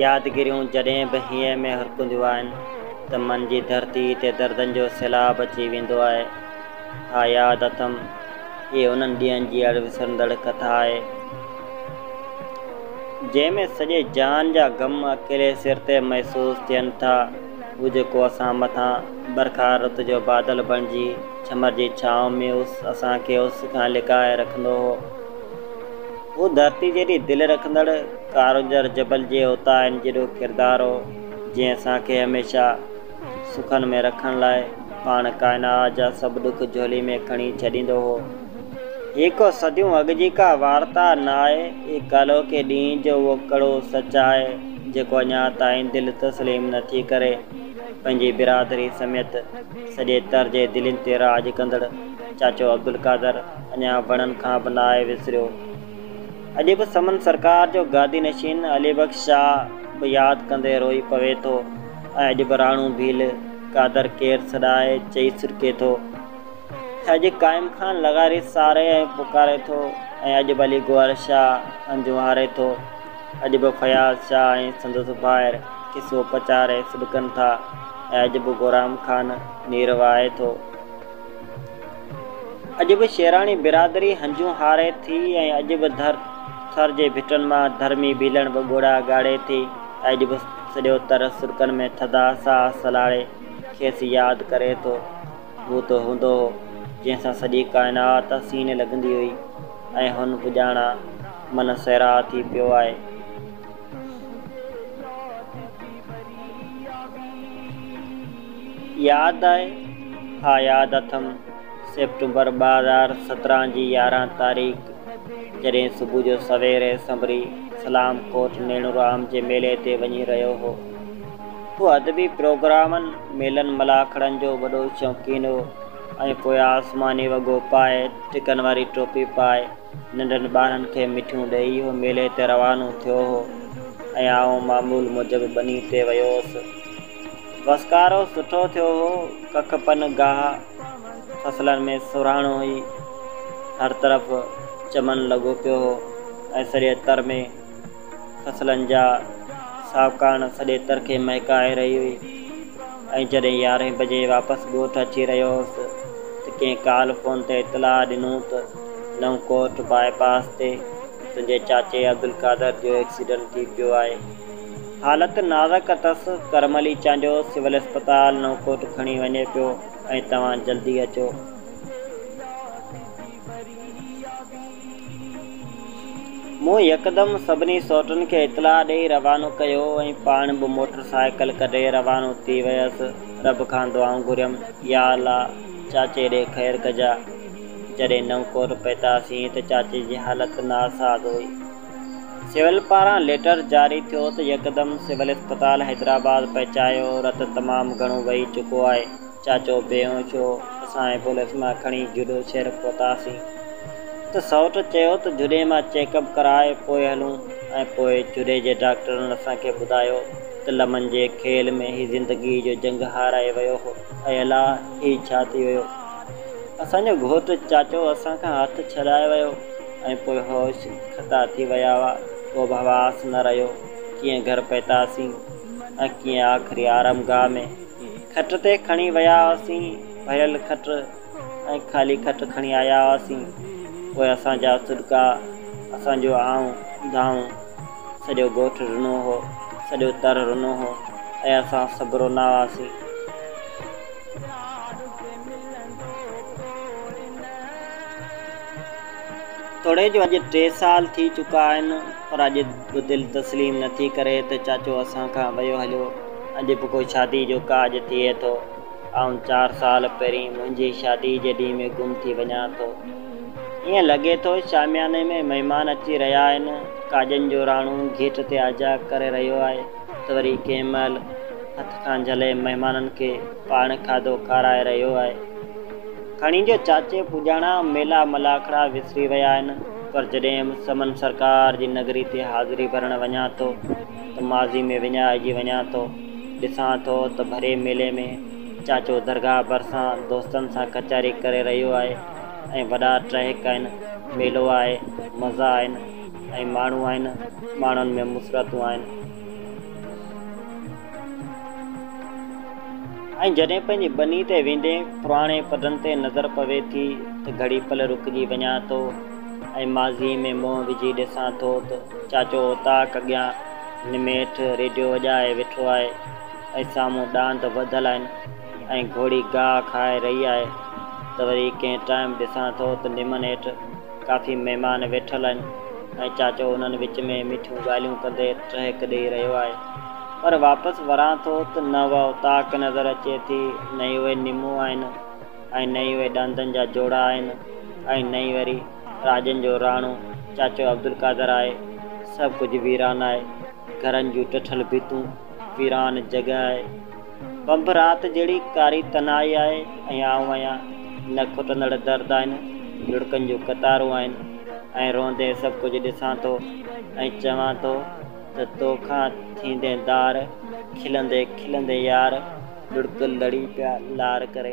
यादगिरियूं जॾहिं बि हीअं में हरकंदियूं आहिनि त मन जी धरती ते दर्दनि जो सैलाब अची वेंदो आहे। हा यादि अथमि, इहे उन्हनि ॾींहंनि जी अणविसरंदड़ कथा आहे जंहिंमें सॼे जान जा ग़म अकेले सिर ते महसूसु थियनि था। हू जेको असां मथां बरखा रुत जो बादल बणिजी छमर जी छांव में असांखे उस खां लिकाए रखंदो हो। हू धरती जहिड़ी दिलि रखंदड़ कारुंजर जबल जे उताहिन जहिड़ो किरदारु हो, जीअं असांखे हमेशह सुखनि में रखण लाइ पाण काइनात जा सभु दुख झोली में खणी छॾींदो हो। हिकु सदियूं अॻु जी का वार्ता न आहे, ही कालो के ॾींहं जो उहो कड़ो सच आहे जेको अञा ताईं दिलि तस्लीम नथी करे। पंहिंजी बिरादरी समेत सॼे तर जे दिलनि ते राज कंदड़ चाचो अब्दुल कादर अञा वणनि खां बि न आहे विसरियो। अॼु बि समन सरकार जो गादी नशीन अली बख्श शाह बि यादि कंदे रोई पवे थो ऐं अॼु बि राणू भील कादर केरु सॾाए चई सिरके थो। अॼु क़ाइम खान लॻारी सारे ऐं पुकारे थो ऐं अॼु बि अली गौहर शाह हंजूं हारे थो। अॼु बि फयाज़ शाह ऐं संदसि ॿाहिरि किसो पचारे सिॾकनि था ऐं अॼु बि गुराम खान नीर वाहे थो। अॼु बि शेराणी बिरादरी हंजूं हारे थी ऐं अॼु बि थर जे भिटनि मां धर्मी भीलण बि ॻोड़ा ॻाड़े थी। अॼु बि सॼो तर सुरकनि में थधा साह सलाड़े खेसि यादि करे थो। हू त हूंदो हो जंहिंसां सॼी काइनात हसीन लॻंदी हुई ऐं हुन पुॼाणा मन सैरा थी पियो आहे। यादि आहे, हा यादि अथमि, सेप्टेंबर 2017 जी 11 तारीख़ जॾहिं सुबुह जो सवेरे संभरी सलाम कोट नेणूराम जे मेले ते वञी रहियो हो। हू अदबी प्रोग्रामनि मेलनि मलाखड़नि जो वॾो शौक़ीन हो ऐं पोइ आसमानी वॻो पाए टिकनि वारी टोपी पाए नंढनि ॿारनि खे मिठियूं ॾेई हो मेले ते रवानो थियो हो ऐं आउं मामूल मूजिबि बनी ते वियो हुउसि। वसकारो सुठो थियो हो, कख पन गाह फसलनि में सुराणो हुई, हर तरफ़ चमन लॻो पियो हो ऐं सॼे तर में फसलनि जा सावकाण सॼे तर खे महकाए रही हुई। ऐं जॾहिं 11 बजे वापसि ॻोठ अची रहियो हुउसि त कंहिं काल फ़ोन ते इतलाह ॾिनो त नवकोट बाईपास ते तुंहिंजे चाचे अब्दुल कादर जो एक्सीडेंट थी पियो आहे। हालति नाज़ुक अथसि, करमली चांजो सिविल अस्पताल नवकोट खणी वञे पियो ऐं तव्हां जल्दी अचो। मूं यकदमि सभिनी सौटनि खे इतलाह ॾेई रवानो कयो ऐं पाण बि मोटर साइकिल कढे रवानो थी वियसि। रब खां दुआऊं घुरियमि, या अल्लाह चाचे ॾे ख़ैरु कजा। जॾहिं नवकोट पहुतासीं त चाचे जी हालति नासाज़ हुई। सिविल पारां लेटर जारी थियो त यकदमि सिविल अस्पताल हैदराबाद पहुचायो। रतु तमामु घणो वही चुको आहे। चाचो बेहोश हो। असां एम्बुलेंस मां खणी जुॾो शहर पहुतासीं त सौट चयो त जुॾे मां चेकअप कराए पोइ हलूं ऐं पोइ जुॾे जे डॉक्टरनि असांखे ॿुधायो त लमन जे खेल में ई ज़िंदगी जो जंग हाराए वियो हो ऐं अलाह ही छा थी वियो। असांजो घोटु चाचो असांखां हथु छॾाए वियो ऐं पोइ होश खता थी विया हुआ। को बि हवास न रहियो। कीअं घर पहुतासीं ऐं कीअं आख़िरी आरामगाह में खट ते खणी विया हुआसीं। भरियल खट ऐं ख़ाली खट खणी आया हुआसीं। पोइ असांजा सुॾका, असांजो आऊं धाऊं सॼो ॻोठु रुनो हो, सॼो तर रुनो हो ऐं असां सभु रुना हुआसीं। तोड़े जो अॼु 3 साल थी चुका आहिनि, पर अॼु बि दिलि तस्लीम नथी करे त चाचो असांखां वियो हलियो। अॼु बि कोई शादी जो काज थिए थो। आउं 4 साल पहिरीं मुंहिंजी शादी जे ॾींहं में गुम थी वञा थो। ईअं लॻे थो शामियाने में महिमान अची रहिया आहिनि। काजनि जो राणू घेट ते आजा करे रहियो आहे त वरी कंहिं महिल हथ खां झले महिमाननि खे पाण खाधो खाराए रहियो आहे। खणी जो चाचे पुॼाणा मेला मलाखड़ा विसरी विया आहिनि, पर जॾहिं समन सरकार जी नगरी ते हाज़िरी भरण वञा थो त माज़ी में विञाइजी वञा थो। ॾिसां थो त भरे मेले में चाचो दरगाह भरिसां दोस्तनि सां कचहरी करे रहियो आहे ऐं वॾा ट्रैक आहिनि, मेलो आहे, मज़ा आहिनि ऐं माण्हू आहिनि, माण्हुनि में मुसरतूं आहिनि। ऐं जॾहिं पंहिंजी बनी ते वेंदे पुराणे पदनि ते नज़र पवे थी त घड़ी पल रुकिजी वञा थो ऐं माज़ी में मुंहुं विझी ॾिसां थो त चाचो उताक अॻियां निमेठ रेडियो वॼाए वेठो आहे ऐं साम्हूं ॾांद वधियल आहिनि ऐं घोड़ी गाह खाए रही आहे त वरी कंहिं टाइम ॾिसां थो त निमनि हेठि काफ़ी महिमान वेठल आहिनि ऐं चाचो उन्हनि विच में मिठियूं ॻाल्हियूं कंदे टहिक ॾेई रहियो आहे। पर वापसि वरां थो त न उहा उताक नज़र अचे थी, न ई उहे निमूं आहिनि ऐं न ई उहे ॾंदनि जा जोड़ा आहिनि ऐं न ई वरी राजनि जो राणो चाचो अब्दुल कादर आहे। सभु कुझु वीरान आहे, घरनि जूं टिठल भितूं, वीरान जॻह आहे, बंब राति जहिड़ी कारी तनाई आहे ऐं आऊं आहियां न खुटंदड़ दर्द आहिनि, लुड़कनि जूं कतारूं आहिनि ऐं रोंदे सभु कुझु ॾिसां थो ऐं चवां थो त तोखां थींदे दार, खिलंदे खिलंदे यार, लुड़क लड़ी पिया लार करे।